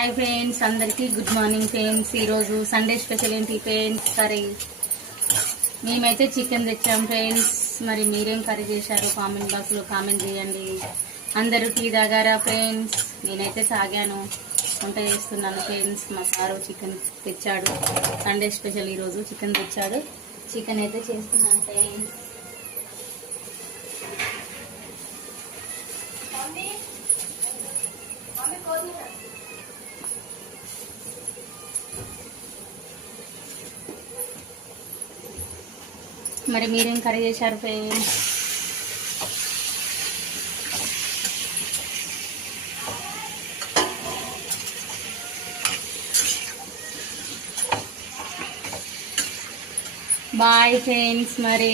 Hi friends, అందరికీ good morning friends. ఈరోజు Sunday special ఏంటి ఫ్రెండ్స్? కర్రీ. మేమైతే చికెన్ తెచ్చాం ఫ్రెండ్స్. మరి మీరేం కర్రీ చేశారు కామెంట్ బాక్స్లో కామెంట్ చేయండి. అందరూ టీ తాగారా ఫ్రెండ్స్? నేనైతే తాగాను. వంట చేస్తున్నాను ఫ్రెండ్స్. మా సారు చికెన్ తెచ్చాడు. సండే స్పెషల్ ఈరోజు చికెన్ తెచ్చాడు. చికెన్ అయితే చేస్తున్నాను ఫ్రెండ్స్. మరి మీరేం కర్రీ చేశారు ఫ్రెండ్స్? Bye friends. మరి